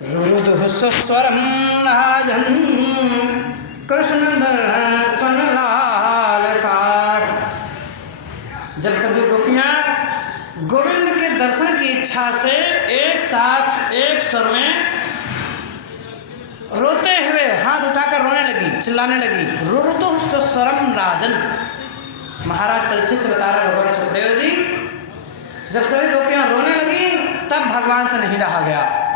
रुरुदुः सुस्वरं राजन् कृष्ण दर्शन लालसार। जब सभी गोपियाँ गोविंद के दर्शन की इच्छा से एक साथ एक स्वर में रोते हुए हाथ उठाकर रोने लगी, चिल्लाने लगी। रुरुदुः सुस्वरम राजन। महाराज परीक्षित से बता रहे भगवान सुखदेव जी, जब सभी गोपियाँ रोने लगी तब भगवान से नहीं रहा गया।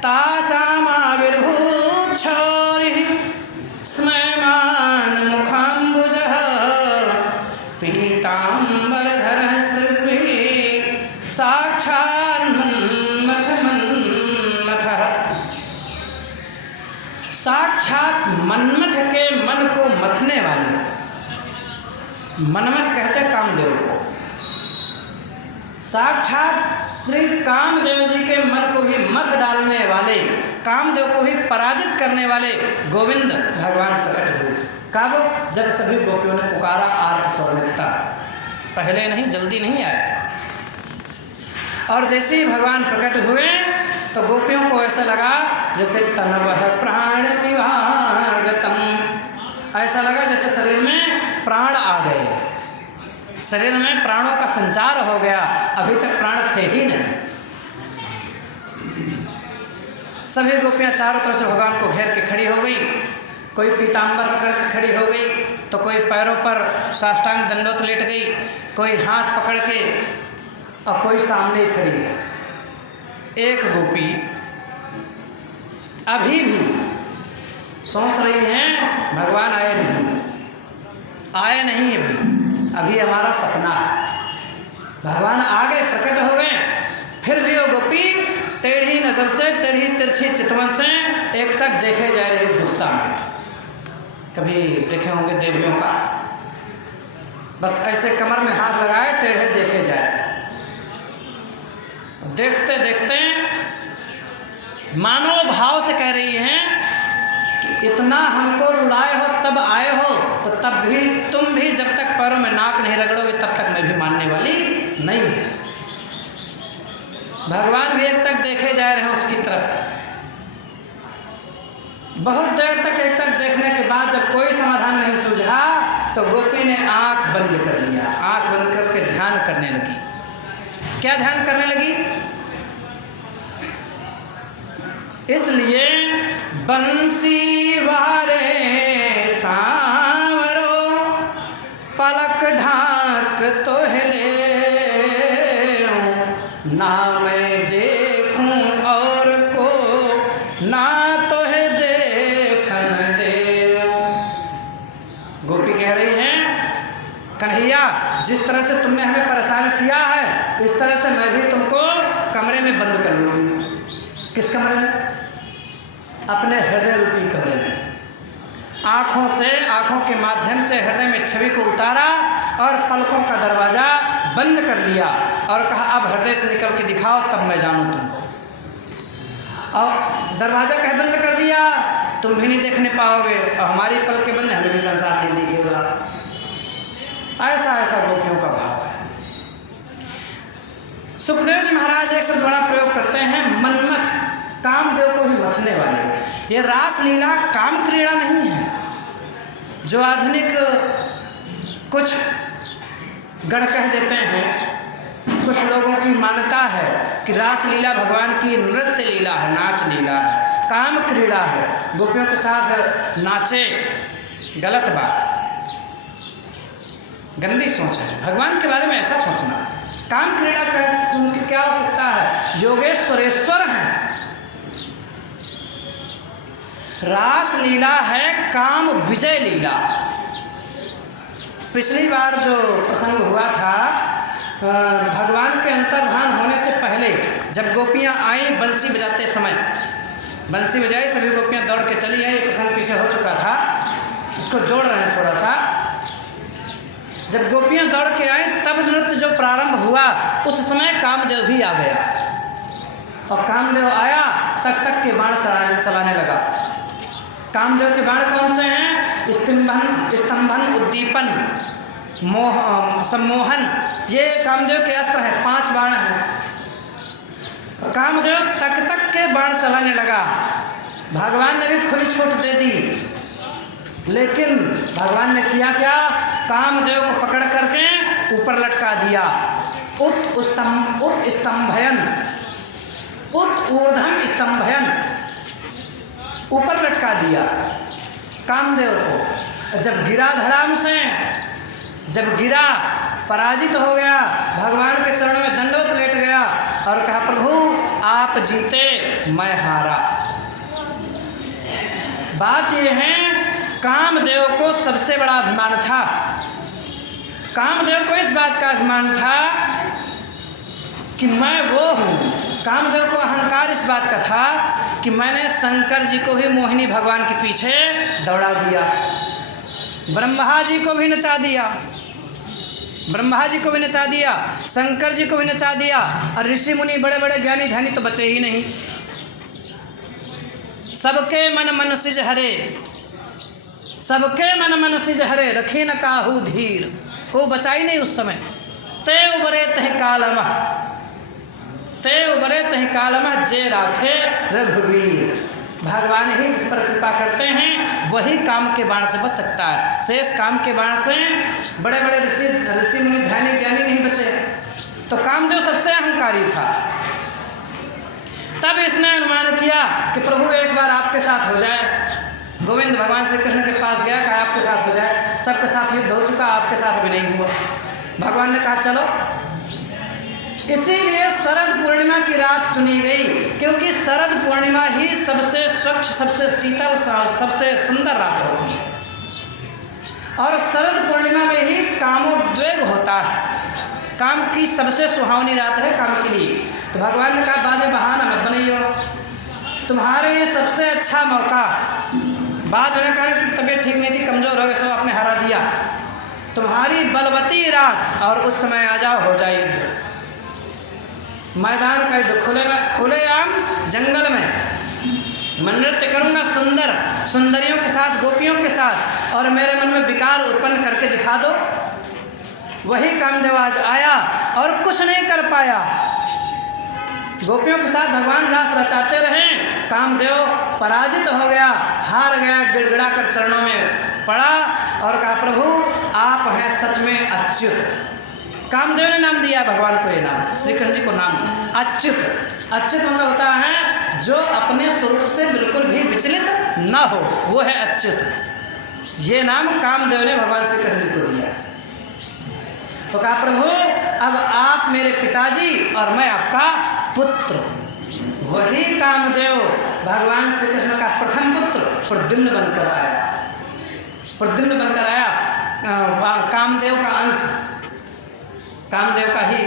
तासामाविर्भूत क्षौरिः स्मयमान मुखाम्बुजः पीताम्बरधरः सृग्भिः साक्षात् मन्मथः। साक्षात मन्मथ के मन को मथने वाले, मन्मथ कहते हैं कामदेव को। साक्षात श्री कामदेव जी के मन को भी मथ डालने वाले, कामदेव को भी पराजित करने वाले गोविंद भगवान प्रकट हुए। कब? जब सभी गोपियों ने पुकारा आर्त स्वर में, तब। पहले नहीं, जल्दी नहीं आए। और जैसे ही भगवान प्रकट हुए तो गोपियों को ऐसा लगा जैसे तनवः प्राणमिवागतम्, ऐसा लगा जैसे शरीर में प्राण आ गए, शरीर में प्राणों का संचार हो गया। अभी तक प्राण थे ही नहीं। सभी गोपियाँ चारों तरफ से भगवान को घेर के खड़ी हो गई। कोई पीताम्बर पकड़ के खड़ी हो गई, तो कोई पैरों पर साष्टांग दंडवत लेट गई, कोई हाथ पकड़ के, और कोई सामने ही खड़ी है। एक गोपी अभी भी सोच रही हैं भगवान आए नहीं अभी हमारा सपना है। भगवान आ गए, प्रकट हो गए, फिर भी वो गोपी टेढ़ी नज़र से, टेढ़ी तिरछी चितवन से एकटक देखे जा रही गुस्सा में। कभी देखे होंगे देवियों का, बस ऐसे कमर में हाथ लगाए टेढ़े देखे जाए। देखते देखते मानव भाव से कह रही हैं कि इतना हमको रुलाए हो, तब आए हो, तो तब भी तुम भी जब तक पैरों में नाक नहीं रगड़ोगे तब तक मैं भी मानने वाली नहीं। भगवान भी एक तक देखे जा रहे हैं उसकी तरफ। बहुत देर तक एक तक देखने के बाद जब कोई समाधान नहीं सूझा तो गोपी ने आंख बंद कर लिया। आंख बंद करके ध्यान करने लगी। क्या ध्यान करने लगी? इसलिए बंसी वारे सांवरो पलक ढाक तोहले, ना मैं देखूं और को ना तोहे देखन दे। गोपी कह रही हैं, कन्हैया जिस तरह से तुमने हमें परेशान किया है, इस तरह से मैं भी तुमको कमरे में बंद कर लूँगी। किस कमरे में? अपने हृदय रूपी कमरे में। आँखों के माध्यम से हृदय में छवि को उतारा और पलकों का दरवाज़ा बंद कर लिया और कहा अब हृदय से निकल के दिखाओ तब मैं जानूँ तुमको। और दरवाज़ा कह बंद कर दिया, तुम भी नहीं देखने पाओगे, और हमारी पलकें बंद, हमें भी संसार नहीं दिखेगा। ऐसा गोपियों का भाव है। सुखदेव जी महाराज एक शब्द बड़ा प्रयोग करते हैं, मन्मथ, कामदेव को भी मथने वाले। ये रास लीला काम क्रीड़ा नहीं है जो आधुनिक कुछ गण कह देते हैं। कुछ लोगों की मान्यता है कि रास लीला भगवान की नृत्य लीला है, नाच लीला है, काम क्रीड़ा है, गोपियों के साथ नाचे। गलत बात, गंदी सोच है भगवान के बारे में ऐसा सोचना। काम क्रीड़ा कर उनकी क्या हो सकता है? योगेश्वरेश्वर हैं। रास लीला है काम विजय लीला। पिछली बार जो प्रसंग हुआ था, भगवान के अंतर्धान होने से पहले जब गोपियाँ आईं बंसी बजाते समय, बंसी बजाई, सभी गोपियाँ दौड़ के चली आई। ये प्रसंग पीछे हो चुका था, उसको जोड़ रहे हैं थोड़ा सा। जब गोपियाँ दौड़ के आई तब नृत्य जो प्रारंभ हुआ, उस समय कामदेव भी आ गया। और कामदेव आया तक के बाण चलाने लगा। कामदेव के बाण कौन से हैं? स्तंभन, उद्दीपन, सम्मोहन, ये कामदेव के अस्त्र हैं। 5 बाण हैं। कामदेव तक तक के बाण चलाने लगा। भगवान ने भी खुली छूट दे दी, लेकिन भगवान ने किया क्या, कामदेव को पकड़ करके ऊपर लटका दिया। उत स्तंभयन, उत ऊर्ध्वम स्तंभयन, ऊपर लटका दिया कामदेव को। जब गिरा धड़ाम से, जब गिरा, पराजित हो गया, भगवान के चरणों में दंडवत लेट गया और कहा, प्रभु आप जीते मैं हारा। बात यह है, कामदेव को सबसे बड़ा अभिमान था। कामदेव को इस बात का अभिमान था कि मैं वो हूँ। कामदेव को अहंकार इस बात का था कि मैंने शंकर जी को भी मोहिनी भगवान के पीछे दौड़ा दिया, ब्रह्मा जी को भी नचा दिया, ब्रह्मा जी को भी नचा दिया, शंकर जी को भी नचा दिया, और ऋषि मुनि बड़े बड़े ज्ञानी ध्यानी तो बचे ही नहीं। सबके मन मन सिज हरे, सबके मन मन सिज हरे, रखे न काहू धीर, को बचा ही नहीं उस समय। ते उबरे तह कालम, ते उबरे तह कालम, जे राखे रघुवीर। भगवान ही जिस पर कृपा करते हैं वही काम के बाण से बच सकता है। शेष काम के बाण से बड़े बड़े ऋषि मुनि ध्यानी ज्ञानी नहीं बचे। तो कामदेव सबसे अहंकारी था। तब इसने अनुमान किया कि प्रभु एक बार आपके साथ हो जाए। गोविंद भगवान श्री कृष्ण के पास गया, कहा आपके साथ हो जाए। सबके साथ युद्ध हो चुका, आपके साथ अभी नहीं हुआ। भगवान ने कहा चलो। इसीलिए शरद पूर्णिमा की रात चुनी गई, क्योंकि शरद पूर्णिमा ही सबसे स्वच्छ, सबसे शीतल, सबसे सुंदर रात होती है। और शरद पूर्णिमा में ही कामोद्वेग होता है। काम की सबसे सुहावनी रात है काम के लिए। तो भगवान ने कहा बाद में बहाना मत बनाइयो, तुम्हारे लिए सबसे अच्छा मौका। बाद में कहा कि तबीयत ठीक नहीं थी, कमज़ोर हो गए, सो आपने हरा दिया। तुम्हारी बलवती रात और उस समय आ जाओ, हो जाए युद्ध। मैदान का युद्ध, खुलेआम जंगल में मैं नृत्य करूँगा सुंदर सुंदरियों के साथ, गोपियों के साथ, और मेरे मन में विकार उत्पन्न करके दिखा दो। वही कामदेव आज आया और कुछ नहीं कर पाया। गोपियों के साथ भगवान रास रचाते रहे, कामदेव पराजित हो गया, हार गया, गिड़गिड़ा कर चरणों में पड़ा और कहा प्रभु आप हैं सच में अच्युत। कामदेव ने नाम दिया भगवान को, ये नाम श्री कृष्ण जी को नाम अच्युत। अच्युत मतलब होता है जो अपने स्वरूप से बिल्कुल भी विचलित न हो, वो है अच्युत। ये नाम कामदेव ने भगवान श्री कृष्ण जी को दिया। तो कहा प्रभु अब आप मेरे पिताजी और मैं आपका पुत्र। वही कामदेव भगवान श्री कृष्ण का प्रथम पुत्र प्रद्युम्न बनकर आया। प्रद्युम्न बनकर आया, कामदेव का अंश, कामदेव का ही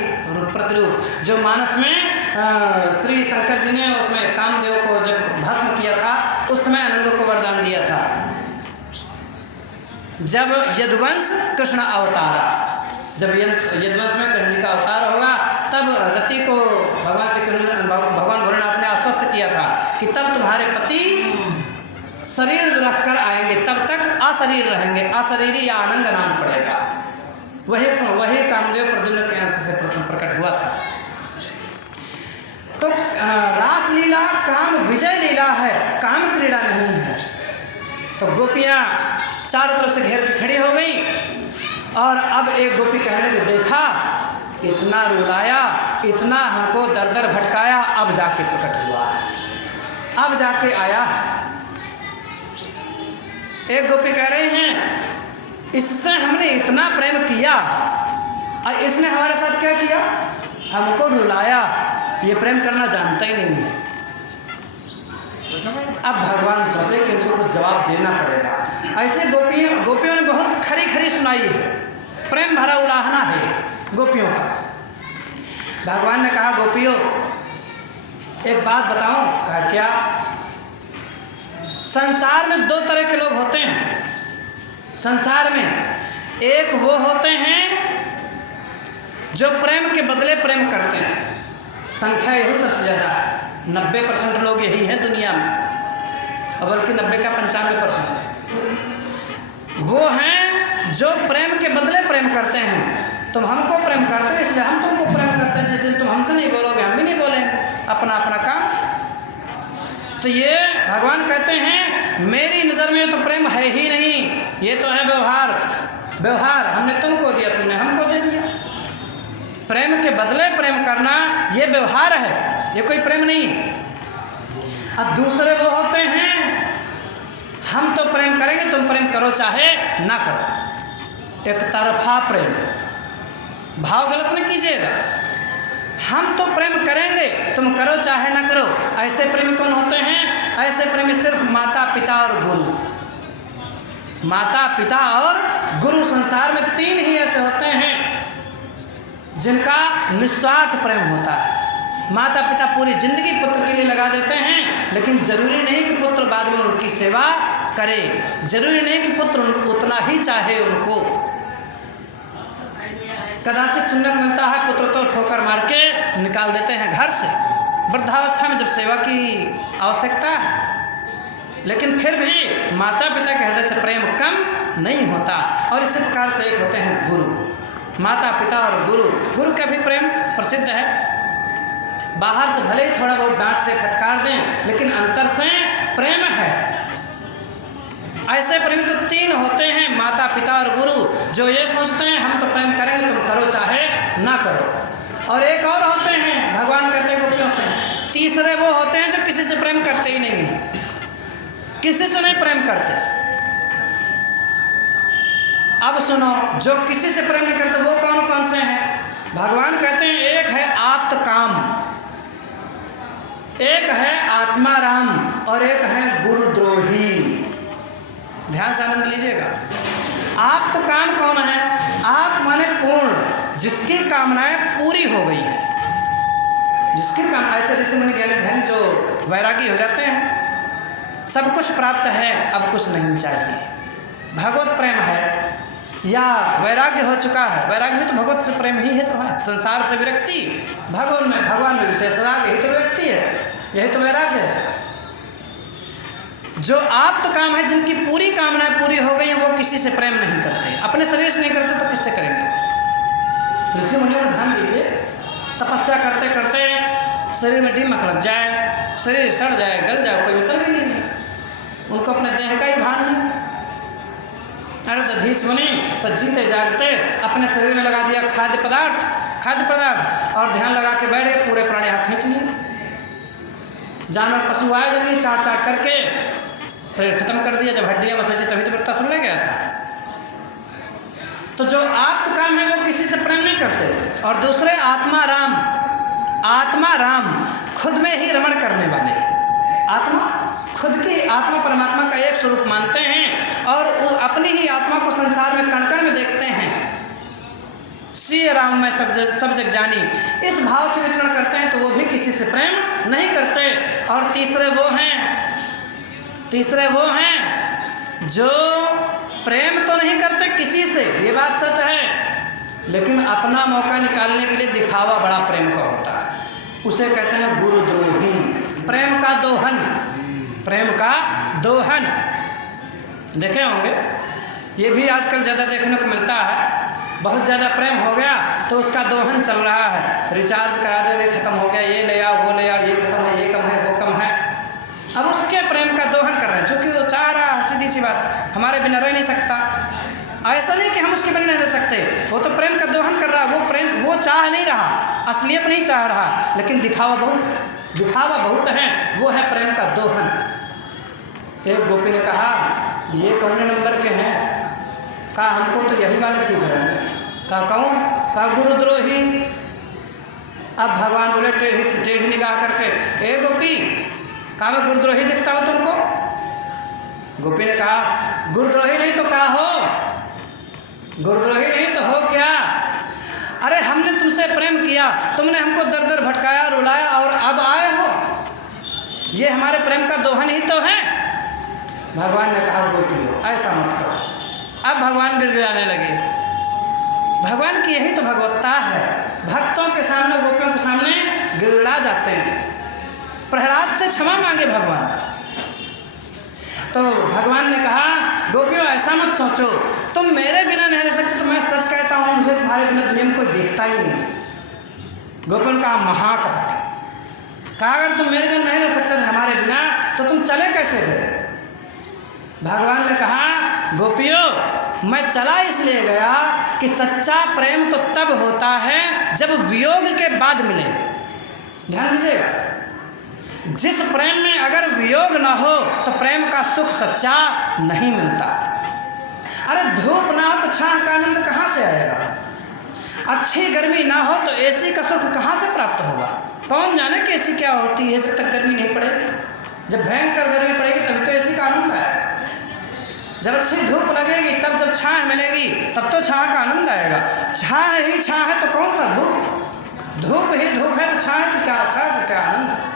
प्रतिरूप। जो मानस में श्री शंकर जी ने उसमें कामदेव को जब भस्म किया था, उस समय अनंग को वरदान दिया था। जब यदुवंश कृष्ण अवतारा, जब यदुवंश में कृष्ण जी का अवतार होगा, तब रति को भगवान श्री कृष्ण, भगवान भोलेनाथ ने आश्वस्त किया था कि तब तुम्हारे पति शरीर रखकर आएंगे, तब तक अशरीर रहेंगे। अशरीरी या अनंग नाम पड़ेगा। वही कामदेव प्रद्युम्न के अंश से प्रकट हुआ था। तो रास लीला काम विजय लीला है, काम क्रीड़ा नहीं है। तो गोपियाँ चारों तरफ से घेर के खड़ी हो गई और अब एक गोपी कहने लगी देखा इतना रुलाया, इतना हमको दर दर भटकाया, अब जाके प्रकट हुआ, अब जाके आया। एक गोपी कह रही हैं इससे हमने इतना प्रेम किया और इसने हमारे साथ क्या किया, हमको रुलाया, ये प्रेम करना जानता ही नहीं है। अब भगवान सोचे कि इनको कुछ जवाब देना पड़ेगा। ऐसे गोपियों ने बहुत खरी खरी सुनाई है, प्रेम भरा उलाहना है गोपियों का। भगवान ने कहा गोपियों एक बात बताऊं। कहा क्या? संसार में दो तरह के लोग होते हैं। संसार में एक वो होते हैं जो प्रेम के बदले प्रेम करते हैं, संख्या यही सबसे ज़्यादा है, 90% लोग यही हैं दुनिया में, और बल्कि 90 का 95%। वो हैं जो प्रेम के बदले प्रेम करते हैं। तुम हमको प्रेम करते हो इसलिए हम तुमको प्रेम करते हैं, जिस दिन तुम हमसे नहीं बोलोगे हम भी नहीं बोलेंगे। अपना अपना काम। तो ये भगवान कहते हैं मेरी नज़र में तो प्रेम है ही नहीं, ये तो है व्यवहार। व्यवहार हमने तुमको दिया, तुमने हमको दे दिया। प्रेम के बदले प्रेम करना ये व्यवहार है, ये कोई प्रेम नहीं है। अब दूसरे वो होते हैं हम तो प्रेम करेंगे, तुम प्रेम करो चाहे ना करो, एक तरफा प्रेम। भाव गलत न कीजिएगा, हम तो प्रेम करेंगे, तुम करो चाहे ना करो। ऐसे प्रेमी कौन होते हैं? ऐसे प्रेमी सिर्फ माता पिता और गुरु। माता पिता और गुरु, संसार में 3 ही ऐसे होते हैं जिनका निस्वार्थ प्रेम होता है। माता पिता पूरी जिंदगी पुत्र के लिए लगा देते हैं, लेकिन जरूरी नहीं कि पुत्र बाद में उनकी सेवा करे, जरूरी नहीं कि पुत्र उतना ही चाहे उनको। कदाचित सुनने को मिलता है पुत्र तो ठोकर मार के निकाल देते हैं घर से, वृद्धावस्था में जब सेवा की आवश्यकता है। लेकिन फिर भी माता पिता के हृदय से प्रेम कम नहीं होता। और इसी प्रकार से एक होते हैं गुरु, माता पिता और गुरु। गुरु का भी प्रेम प्रसिद्ध है, बाहर से भले ही थोड़ा बहुत डांट दे फटकार दें, लेकिन अंतर से प्रेम है। ऐसे प्रेमी तो 3 होते हैं, माता पिता और गुरु, जो ये सोचते हैं हम तो प्रेम करेंगे, तुम करो चाहे ना करो। और एक और होते हैं, भगवान कहते हैं गोपियों से, तीसरे वो होते हैं जो किसी से प्रेम करते ही नहीं हैं, किसी से नहीं प्रेम करते। अब सुनो, जो किसी से प्रेम नहीं करते वो कौन कौन से हैं? भगवान कहते हैं एक है आप्तकाम, एक है आत्माराम और एक है गुरुद्रोही। ध्यान से आनंद लीजिएगा। आप्तकाम कौन है? आप माने पूर्ण, जिसकी कामनाएं पूरी हो गई है, जिसकी काम, ऐसे ऋषि मुनि ज्ञानी ध्यानी जो वैरागी हो जाते हैं, सब कुछ प्राप्त है अब कुछ नहीं चाहिए, भगवत प्रेम है या वैराग्य हो चुका है। वैराग्य भी तो भगवत से प्रेम ही है, तो है संसार से विरक्ति, भगवान में विशेष राग, यही तो विरक्ति है, यही तो वैराग्य है। जो आप तो काम है, जिनकी पूरी कामनाएं पूरी हो गई हैं, वो किसी से प्रेम नहीं करते, अपने शरीर से नहीं करते तो किससे करेंगे? ऋषि मुनियों को ध्यान दीजिए, तपस्या करते करते शरीर में दीमक लग जाए, शरीर सड़ जाए, गल जाए, कोई मतलब ही नहीं है, उनको अपने देह का ही भान नहीं है। अरे दधीच मुनि तो जीते जागते अपने शरीर में लगा दिया खाद्य पदार्थ और ध्यान लगा के बैठ गए, पूरे प्राणी हाथ खींच लिए, जानवर पशु आए जल्दी चाट करके शरीर खत्म कर दिया। जब हड्डियां बस बची तभी तो वृत्ता सुन ले गया था। तो जो आप्त काम है वो किसी से प्रेम नहीं करते। और दूसरे आत्मा राम, खुद में ही रमण करने वाले, आत्मा खुद की आत्मा परमात्मा का एक स्वरूप मानते हैं और अपनी ही आत्मा को संसार में कण कण में देखते हैं। श्री राम मैं सब जग जानी, इस भाव से विचरण करते हैं, तो वो भी किसी से प्रेम नहीं करते। और तीसरे वो हैं जो प्रेम तो नहीं करते किसी से, ये बात सच है, लेकिन अपना मौका निकालने के लिए दिखावा बड़ा प्रेम का होता है, उसे कहते हैं गुरुद्रोही। प्रेम का दोहन देखे होंगे, ये भी आजकल ज़्यादा देखने को मिलता है। बहुत ज़्यादा प्रेम हो गया तो उसका दोहन चल रहा है, रिचार्ज करा दे, ख़त्म हो गया, ये ले आओ, वो ले आओ, ये ख़त्म है, ये कम है, वो कम है। अब उसके प्रेम का दोहन कर रहे हैं, क्योंकि वो चाह रहा है, सीधी सी बात, हमारे बिना रह नहीं सकता। ऐसा नहीं कि हम उसके बिना नहीं रह सकते, वो तो प्रेम का दोहन कर रहा है। वो प्रेम वो चाह नहीं रहा, असलियत नहीं चाह रहा, लेकिन दिखावा बहुत है, वो है प्रेम का दोहन। एक गोपी ने कहा ये कौन नंबर के हैं? कहा हमको तो यही वाले दिख रहे हैं। कहा कौन? कहा गुरुद्रोही। अब भगवान बोले टेढ़ी निगाह करके, ए गोपी, कहा मैं गुरुद्रोही दिखता हूँ तुमको? गोपी ने कहा गुरुद्रोही नहीं तो क्या हो? गुरुद्रोही नहीं तो हो क्या? अरे हमने तुमसे प्रेम किया, तुमने हमको दर दर भटकाया, रुलाया और अब आए हो, ये हमारे प्रेम का दोहन ही तो है। भगवान ने कहा गोपी ऐसा मत करो। अब भगवान गिड़गिड़ाने लगे। भगवान की यही तो भगवत्ता है, भक्तों के सामने, गोपियों के सामने गिड़गिड़ा जाते हैं। प्रहलाद से क्षमा मांगे भगवान। तो भगवान ने कहा गोपियों ऐसा मत सोचो, तुम मेरे बिना नहीं रह सकते, तो मैं सच कहता हूँ मुझे तुम्हारे बिना दुनिया में कोई देखता ही नहीं। गोपियों ने कहा महाकपट, कहा अगर तुम मेरे बिना नहीं रह सकते थे हमारे बिना तो तुम चले कैसे गए? भगवान ने कहा गोपियों मैं चला इसलिए गया कि सच्चा प्रेम तो तब होता है जब वियोग के बाद मिले। ध्यान दीजिएगा, जिस प्रेम में अगर वियोग ना हो तो प्रेम का सुख सच्चा नहीं मिलता। अरे धूप ना हो तो छाह का आनंद कहाँ से आएगा? अच्छी गर्मी ना हो तो एसी का सुख कहाँ से प्राप्त होगा? कौन जाने कि एसी क्या होती है जब तक गर्मी नहीं पड़ेगी। जब भयंकर गर्मी पड़ेगी तभी तो एसी का आनंद आएगा। जब अच्छी धूप लगेगी तब जब छाह मिलेगी तब तो छाह का आनंद आएगा। छाह ही छाह है तो कौन सा धूप? धूप ही धूप है तो छाह की क्या आनंद।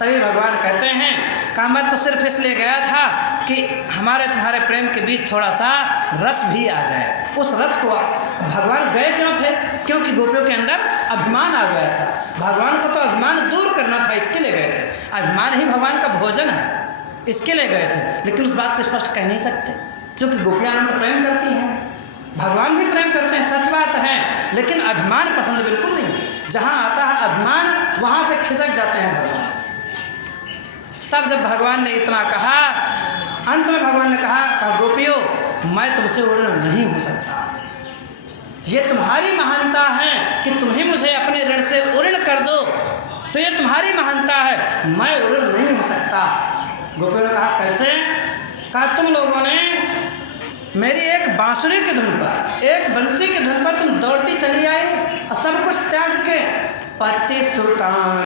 तभी भगवान कहते हैं कि मैं तो सिर्फ इसलिए गया था कि हमारे तुम्हारे प्रेम के बीच थोड़ा सा रस भी आ जाए। उस रस को भगवान गए क्यों थे? क्योंकि गोपियों के अंदर अभिमान आ गया था। भगवान को तो अभिमान दूर करना था, इसके लिए गए थे। अभिमान ही भगवान का भोजन है, इसके लिए गए थे। लेकिन उस बात को स्पष्ट कह नहीं सकते क्योंकि गोपियाँ अनंत प्रेम करती हैं, भगवान भी प्रेम करते हैं, सच बात है। लेकिन अभिमान पसंद बिल्कुल नहीं है। जहाँ आता है अभिमान वहाँ से खिसक जाते हैं भगवान। तब जब भगवान ने इतना कहा, अंत में भगवान ने कहा गोपियों मैं तुमसे उड़ नहीं हो सकता। ये तुम्हारी महानता है कि तुम्हें मुझे अपने ऋण से उऋण कर दो, तो ये तुम्हारी महानता है, मैं उऋण नहीं हो सकता। गोपियों ने कहा कैसे? कहा तुम लोगों ने मेरी एक बांसुरी की धुन पर, एक बंसी की धुन पर तुम दौड़ती चली आई और सब कुछ त्याग के पति सुल्तान